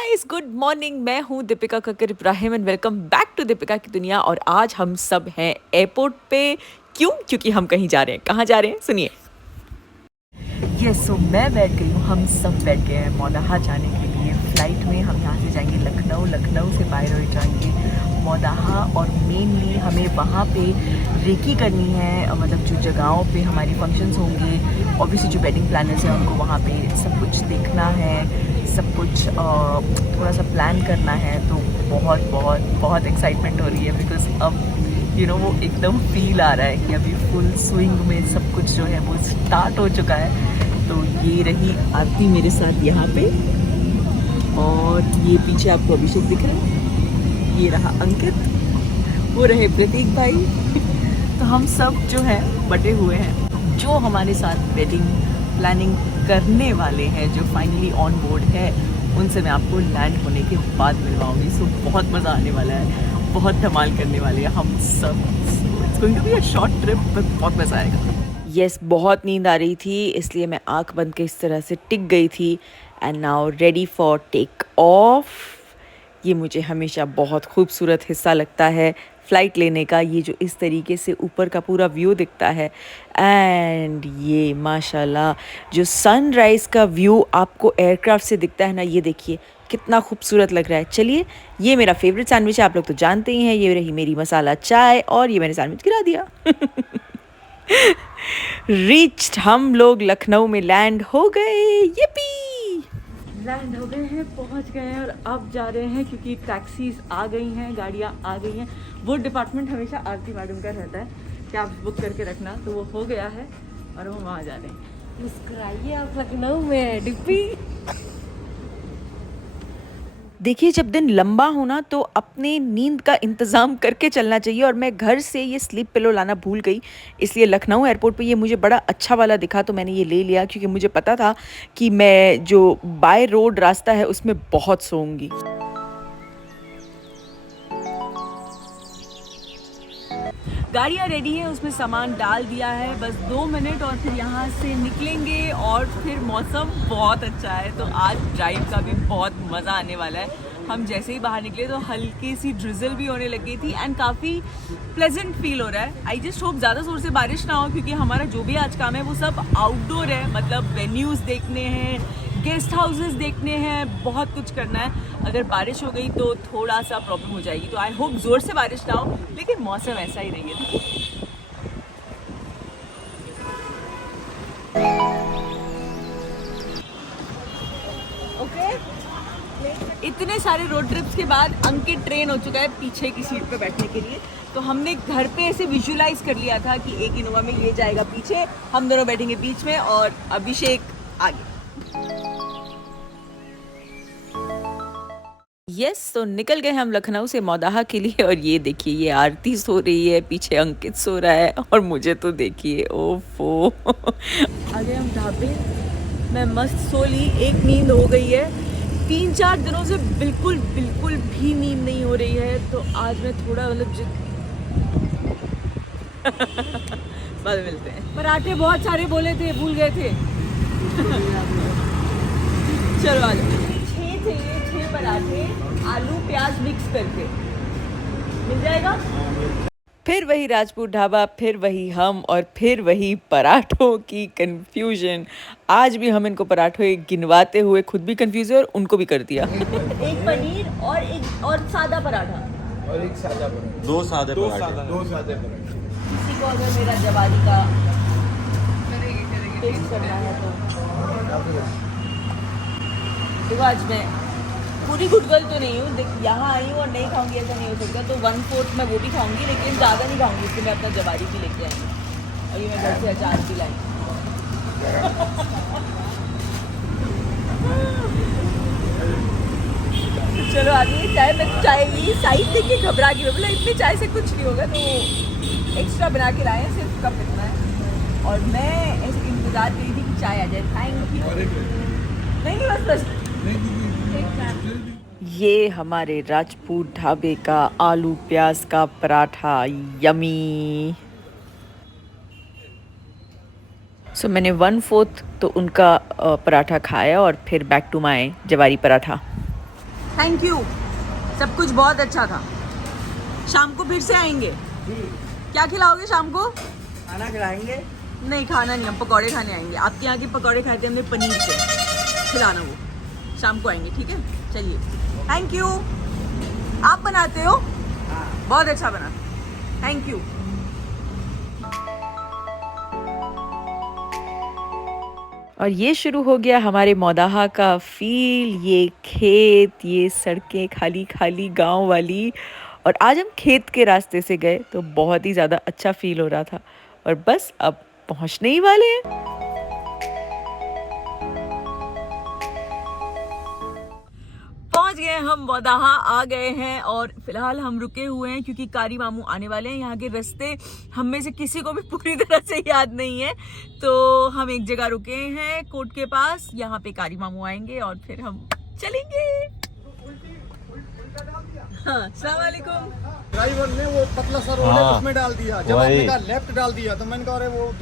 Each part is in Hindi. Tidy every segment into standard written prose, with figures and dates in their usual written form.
Guys, good morning. मैं हूँ Dipika Kakar Ibrahim and welcome back to Dipika की दुनिया। और आज हम सब हैं एयरपोर्ट पे। क्यों? क्योंकि हम कहीं जा रहे हैं। कहाँ जा रहे हैं सुनिए। सो मैं बैठ गई हूँ, हम सब बैठ गए हैं मौदाहा जाने के लिए फ़्लाइट में। हम यहाँ से जाएंगे लखनऊ, लखनऊ से बाय रोड जाएंगे मौदाहा। और मेनली हमें वहाँ पे रेकी करनी है, मतलब जो जगहों पे हमारी फंक्शंस होंगे, ऑब्वियसली जो वेडिंग प्लानर्स हैं उनको वहाँ पे सब कुछ देखना है, सब कुछ थोड़ा सा प्लान करना है। तो बहुत बहुत बहुत एक्साइटमेंट हो रही है बिकॉज अब वो एकदम फील आ रहा है कि अभी फुल स्विंग में सब कुछ जो है वो स्टार्ट हो चुका है। तो ये रही आरती मेरे साथ यहाँ पे, और ये पीछे आपको अभिषेक दिख रहा है, ये रहा अंकित, वो रहे प्रतीक भाई। तो हम सब जो है बटे हुए हैं, जो हमारे साथ वेडिंग प्लानिंग करने वाले हैं, जो फाइनली ऑन बोर्ड है, उनसे मैं आपको लैंड होने के बाद मिलवाऊंगी। सो बहुत मज़ा आने वाला है, बहुत धमाल करने वाले हैं हम सब। It's going to be a short trip, but बहुत मज़ा आएगा। यस, बहुत नींद आ रही थी, इसलिए मैं आंख बंद के इस तरह से टिक गई थी। And now ready for take off. ये मुझे हमेशा बहुत खूबसूरत हिस्सा लगता है फ़्लाइट लेने का, ये जो इस तरीके से ऊपर का पूरा व्यू दिखता है। एंड ये माशाल्लाह जो सनराइज़ का व्यू आपको एयरक्राफ्ट से दिखता है ना, ये देखिए कितना खूबसूरत लग रहा है। चलिए, ये मेरा फेवरेट सैंडविच है, आप लोग तो जानते ही हैं। ये रही मेरी मसाला चाय, और ये मैंने सैंडविच गिरा दिया। रीच्ड, हम लोग लखनऊ में लैंड हो गए। yippee! लैंड हो गए हैं, पहुंच गए हैं, और अब जा रहे हैं क्योंकि टैक्सीज आ गई हैं, गाड़ियां आ गई हैं। वो डिपार्टमेंट हमेशा आरती मैडम का रहता है कि आप बुक करके रखना, तो वो हो गया है और हम वहाँ जा रहे हैं। मुस्कुराइए, आप लखनऊ में डिप्पी। देखिए, जब दिन लंबा हो ना तो अपने नींद का इंतज़ाम करके चलना चाहिए। और मैं घर से ये स्लीप पिलो लाना भूल गई, इसलिए लखनऊ एयरपोर्ट पे ये मुझे बड़ा अच्छा वाला दिखा, तो मैंने ये ले लिया क्योंकि मुझे पता था कि मैं जो बाय रोड रास्ता है उसमें बहुत सोऊंगी। गाड़ियाँ रेडी है, उसमें सामान डाल दिया है, बस 2 मिनट और फिर यहाँ से निकलेंगे। और फिर मौसम बहुत अच्छा है, तो आज ड्राइव का भी बहुत मज़ा आने वाला है। हम जैसे ही बाहर निकले तो हल्की सी ड्रिजल भी होने लगी थी एंड काफ़ी प्लेजेंट फील हो रहा है। आई जस्ट होप ज़्यादा जोर से बारिश ना हो, क्योंकि हमारा जो भी आज काम है वो सब आउटडोर है, मतलब वेन्यूज़ देखने हैं, गेस्ट हाउसेस देखने हैं, बहुत कुछ करना है। अगर बारिश हो गई तो थोड़ा सा प्रॉब्लम हो जाएगी, तो आई होप ज़ोर से बारिश ना हो, लेकिन मौसम ऐसा ही नहीं है। ओके, इतने सारे रोड ट्रिप्स के बाद अंकित ट्रेन हो चुका है पीछे की सीट पे बैठने के लिए। तो हमने घर पे ऐसे विजुलाइज कर लिया था कि एक इनोवा में ये जाएगा पीछे, हम दोनों बैठेंगे बीच में और अभिषेक आगे। तो निकल गए हम लखनऊ से मौदाहा के लिए। और ये देखिए, ये आरती सो रही है, पीछे अंकित सो रहा है, और मुझे तो देखिए ओफो। आगे हम ढाबे, मैं मस्त सो ली, एक नींद हो गई है। 3-4 दिनों से बिल्कुल बिल्कुल भी नींद नहीं हो रही है, तो आज मैं थोड़ा मतलब बाद में मिलते हैं। पराठे बहुत सारे बोले थे, भूल गए थे। चलो आ जाओ। 6 थे, 6 पराठे आलू प्याज मिक्स करके मिल जाएगा। फिर वही राजपूत ढाबा, फिर वही हम, और फिर वही पराठों की कंफ्यूजन। आज भी हम इनको पराठे गिनवाते हुए खुद भी कंफ्यूज हुए और उनको भी कर दिया। एक पनीर और एक और सादा पराठा, और एक सादा पराठा, दो सादे पराठे। दो सादे पराठे। किसी को अगर मेरा जवानी का टेस्ट करना है तो देखो, आज मैं पूरी गुडगर्ल तो नहीं हूँ, यहाँ आई हूँ और नहीं खाऊंगी ऐसा नहीं हो सकता। तो 1/4 मैं वो भी खाऊंगी, लेकिन ज़्यादा नहीं खाऊंगी, इसलिए मैं अपना जवारी भी लेके आई हूँ। और ये मैं घर से अचार भी लाई। चलो आगे चाय, मैं चाय ली, साइज देख के घबरा गई, बोला इतनी चाय से कुछ नहीं होगा, तो एक्स्ट्रा बना के लाए, सिर्फ कप इतना है। और मैं ऐसे इंतज़ार करी थी कि चाय आ जाए। Thank you. नहीं बस ये हमारे राजपूत ढाबे का आलू प्याज का पराठा, यमी। मैंने 1/4 तो उनका पराठा खाया और फिर बैक टू माय जवारी पराठा। थैंक यू, सब कुछ बहुत अच्छा था। शाम को फिर से आएंगे। क्या खिलाओगे शाम को? खाना खिलाएंगे। नहीं खाना नहीं, हम पकौड़े खाने आएंगे। आपके यहाँ के पकौड़े खाए थे हमने पनीर से, खिलाना वो। शाम को आएंगे, ठीक है? चलिए, थैंक यू। आप बनाते हो? बहुत अच्छा बना, थैंक यू। और ये शुरू हो गया हमारे मौदाहा का फील, ये खेत, ये सड़कें खाली खाली गांव वाली। और आज हम खेत के रास्ते से गए तो बहुत ही ज़्यादा अच्छा फील हो रहा था। और बस अब पहुंचने ही वाले हैं। पहुंच गए हम मौदाहा, आ गए हैं। और फिलहाल हम रुके हुए हैं क्योंकि कारी मामू आने वाले हैं। यहाँ के रास्ते हम में से किसी को भी पूरी तरह से याद नहीं है, तो हम एक जगह रुके हैं कोर्ट के पास। यहाँ पे कारी मामू आएंगे और फिर हम चलेंगे। हाँ, अस्सलाम वालेकुम। ड्राइवर ने वो पतला सा रोड है उसमें डाल दिया, जब आपने कहा लेफ्ट डाल दिया तो मैंने कहा अरे वो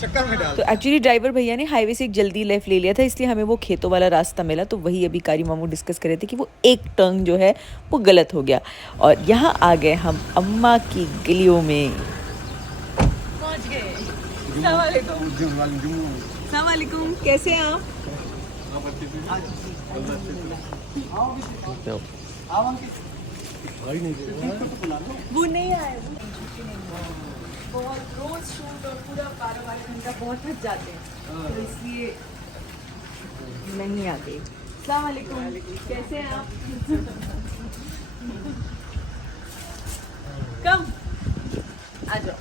चक्कर में डाल। तो एक्चुअली ड्राइवर भैया ने हाईवे से एक जल्दी लेफ्ट ले लिया था, इसलिए हमें वो खेतों वाला रास्ता मिला। तो वही अभी कारी मामू डिस्कस कर रहे थे कि वो एक टर्न जो है वो गलत हो गया। और यहाँ आ गए हम अम्मा की गलियों में। पहुँच गए। अस्सलाम वालेकुम। अस्सलाम वालेकुम, कैसे हैं आप? वो नहीं आए, बहुत रोज शूट और पूरा 12 घंटा बहुत थक जाते हैं, तो इसलिए नहीं आते। अस्सलाम वालेकुम, कैसे हैं आप? कम आ जाओ।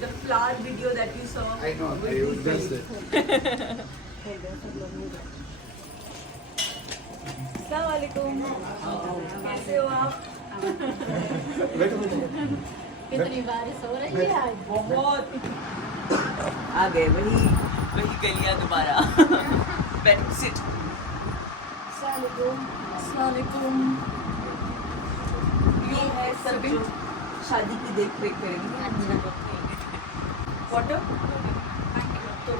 The flower video that you saw. I know, I was just अस्सलाम वालेकुम, कैसे हो आप? कितनी बारिश हो रही है आज। बहुत आ गए वही गलियां दोबारा। सिट। ये है सब जो शादी की देख रेख करेंगे। वाटर तो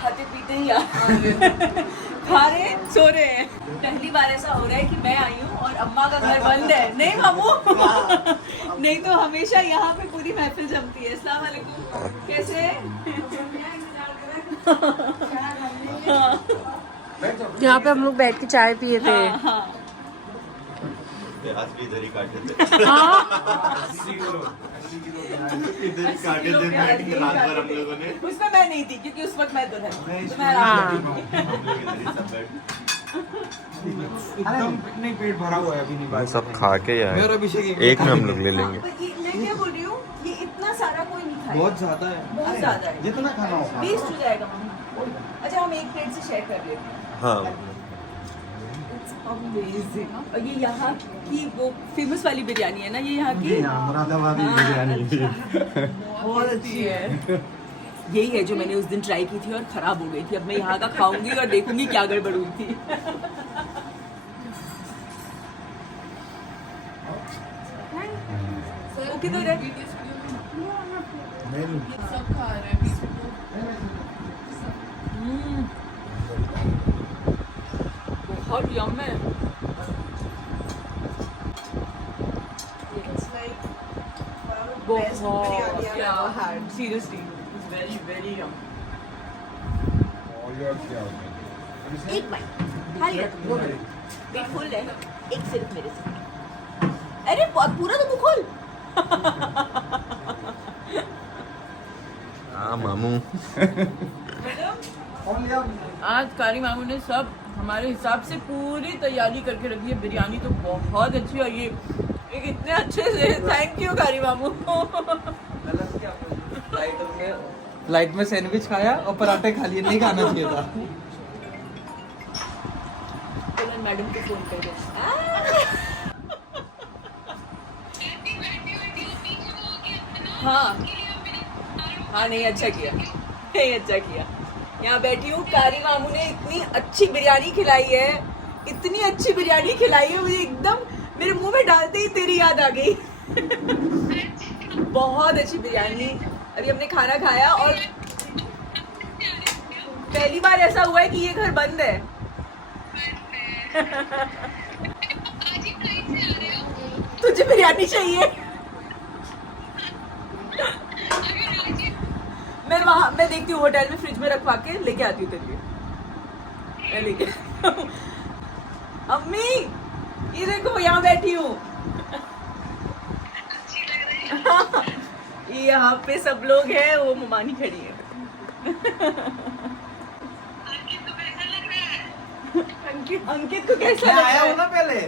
खाते पीते ही खा रहे हैं, सो रहे हैं। पहली बार ऐसा हो रहा है कि मैं आई हूँ और अम्मा का घर बंद है। नहीं मामू, नहीं तो हमेशा यहाँ पे पूरी महफिल जमती है। अस्सलाम वालेकुम, कैसे? यहाँ पे हम लोग बैठ के चाय पिए थे। हाँ, आज भी इधर ही काटे थे। इधर ही काटे थे बैठ के रात भर हम लोगों ने। उसमें मैं नहीं थी क्योंकि उस वक्त मैं तो था, तो मैं हम आराम लोग इधर ही सब बैठ एकदम नहीं, पेट भरा हुआ है अभी नहीं। के सब खा के मेरा यार अभिषेक एक में हम लोग ले लेंगे। पर ये मैं क्या बोल रही हूँ, ये इतना सारा कोई नहीं खाएगा। बहुत ज्यादा है, बहुत ज्यादा है, जितना खाना होगा वेस्ट हो जाएगा मम्मी। अच्छा हम एक प्लेट से शेयर कर लेते हैं। हाँ, अमेजिंग। और ये यहाँ की वो फेमस वाली बिरयानी है ना, ये यहाँ की मुरादाबादी हाँ, बिरयानी। अच्छा। बहुत अच्छी है। यही है जो मैंने उस दिन ट्राई की थी और खराब हो गई थी। अब मैं यहाँ का खाऊंगी और देखूंगी क्या गड़बड़ हुई थी। वो किधर है? बहुत यम है। बहुत सीरियसली वेरी वेरी यम। एक बाइट खाली रख दो, पेट फुल है। एक सिर्फ मेरे से। अरे पूरा तो तू खोल। हाँ मामू। आज कारी मामू ने सब हमारे हिसाब से पूरी तैयारी करके रखी है। बिरयानी तो बहुत अच्छी है और ये एक इतने अच्छे से, थैंक यू कारी मामू। फ्लाइट में सैंडविच खाया और पराठे खा लिए, नहीं खाना चाहिए था। मैडम को फोन कर दो। हाँ हाँ, नहीं अच्छा किया, नहीं अच्छा किया। यहाँ बैठी हूँ, कारी मामू ने इतनी अच्छी बिरयानी खिलाई है, इतनी अच्छी बिरयानी खिलाई है, मुझे एकदम मेरे मुंह में डालते ही तेरी याद आ गई। बहुत अच्छी बिरयानी। अभी हमने खाना खाया और पहली बार ऐसा हुआ है कि ये घर बंद है। तुझे बिरयानी चाहिए? मैं देखती हूँ होटल में फ्रिज में रखवा के लेके आती हूँ तेरे लिए। मैं लेके अम्मी ये देखो यहाँ बैठी हूँ। यहाँ पे सब लोग हैं, वो ममानी खड़ी है। अंकित को कैसा लग रहा आया है? हूँ ना पहले।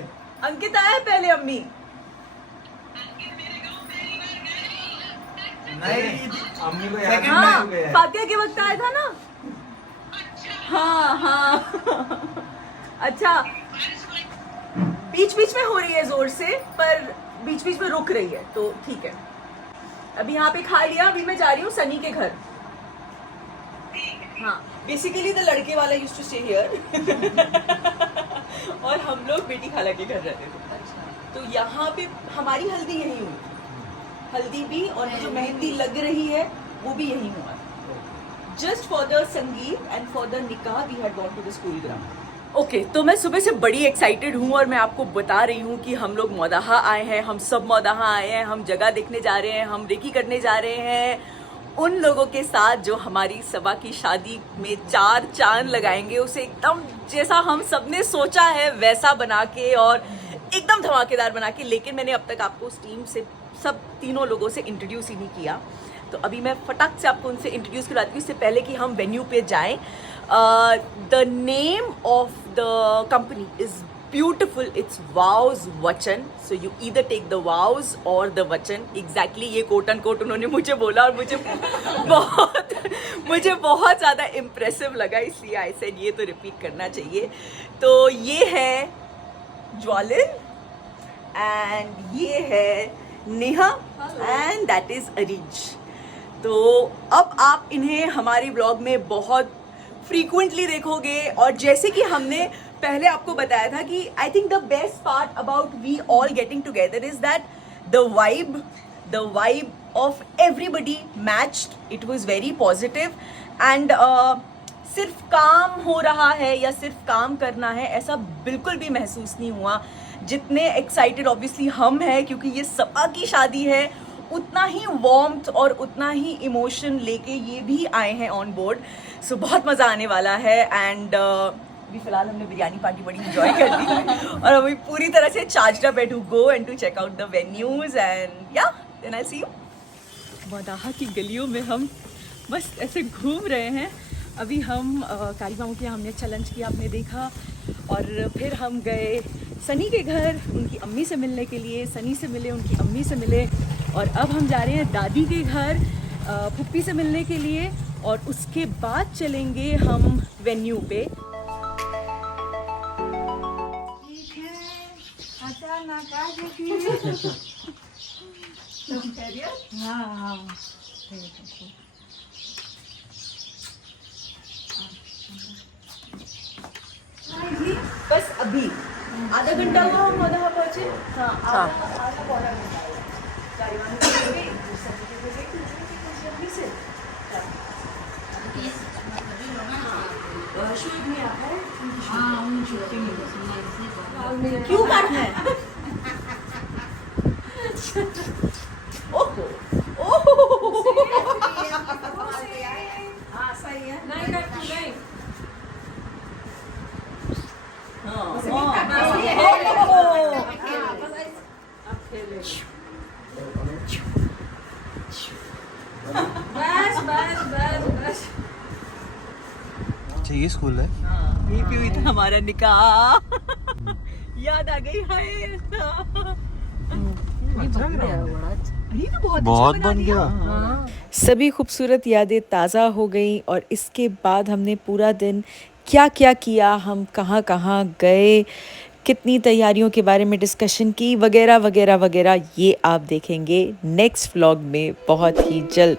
अंकित आया है पहले अम्मी? नहीं, अम्मी को याद हाँ, नहीं गया। फातिया के वक्त आया था ना। हाँ हाँ। अच्छा, बीच बीच में हो रही है जोर से, पर बीच बीच में रुक रही है, तो ठीक है। अभी यहाँ पे खा लिया, अभी मैं जा रही हूँ सनी के घर। हाँ, बेसिकली तो लड़के वाला यूज्ड टू स्टे हियर और हम लोग बेटी खाला के घर रहते थे। तो यहाँ पे हमारी हल्दी यहीं हुई, हल्दी भी, और जो मेहंदी लग रही है वो भी यहीं हुआ। Just for the sangeet and for the nikah we had gone to the school ground. Okay, तो मैं सुबह से बड़ी एक्साइटेड हूँ और मैं आपको बता रही हूँ कि हम लोग मौदाहा आए हैं, हम सब मौदाहा आए हैं, हम जगह देखने जा रहे हैं, हम रेकी करने जा रहे हैं उन लोगों के साथ जो हमारी सबा की शादी में 4 चांद लगाएंगे, उसे एकदम जैसा हम सबने सोचा है वैसा बना के और एकदम धमाकेदार बना के। लेकिन मैंने अब तक आपको उस टीम से सब तीनों लोगों से इंट्रोड्यूस ही नहीं किया, तो अभी मैं फटाक से आपको उनसे इंट्रोड्यूस करवाती हूँ। इससे पहले कि हम वेन्यू पे जाएं, the name of the company is beautiful, it's vows Vachan, so you either take the vows or the वचन। एग्जैक्टली ये कोट एंड कोट उन्होंने मुझे बोला और मुझे बहुत ज़्यादा इम्प्रेसिव लगा, इसलिए आई सेड ये तो रिपीट करना चाहिए। तो ये है ज्वालिन एंड ये है Neha and that is Areej. तो अब आप इन्हें हमारे ब्लॉग में बहुत फ्रीक्वेंटली देखोगे, और जैसे कि हमने पहले आपको बताया था कि I think the best part about we all getting together is that the vibe of everybody matched, it was very positive and सिर्फ काम हो रहा है या सिर्फ काम करना है ऐसा बिल्कुल भी महसूस नहीं हुआ। जितने एक्साइटेड ऑब्वियसली हम हैं क्योंकि ये सबा की शादी है, उतना ही वार्मथ और उतना ही इमोशन लेके ये भी आए हैं ऑन बोर्ड। सो बहुत मज़ा आने वाला है एंड अभी फिलहाल हमने बिरयानी पार्टी बड़ी इंजॉय कर ली और अभी पूरी तरह से चार्ज्ड अप है to go and to check out the venues and या then I see you. Maudaha की गलियों में हम बस ऐसे घूम रहे हैं। अभी हम कारी मामू के यहाँ हमने अच्छा लंच किया, आपने देखा, और फिर हम गए सनी के घर उनकी अम्मी से मिलने के लिए, सनी से मिले, उनकी अम्मी से मिले, और अब हम जा रहे हैं दादी के घर फुप्पी से मिलने के लिए, और उसके बाद चलेंगे हम वेन्यू पे। बस अभी आधा घंटा हुआ हम मौदाहा पहुंचे। हाँ, आधा पौना घंटा। क्यों काटना है? ओहो सही है। नहीं नहीं बस ये स्कूल है। यहीं पे हुई था हमारा निकाह। याद आ गई हाय। बहुत बन गया। सभी खूबसूरत यादें ताज़ा हो गई और इसके बाद हमने पूरा दिन क्या क्या किया, हम कहाँ कहाँ गए, कितनी तैयारियों के बारे में डिस्कशन की, वगैरह वगैरह वगैरह, ये आप देखेंगे नेक्स्ट व्लॉग में बहुत ही जल्द।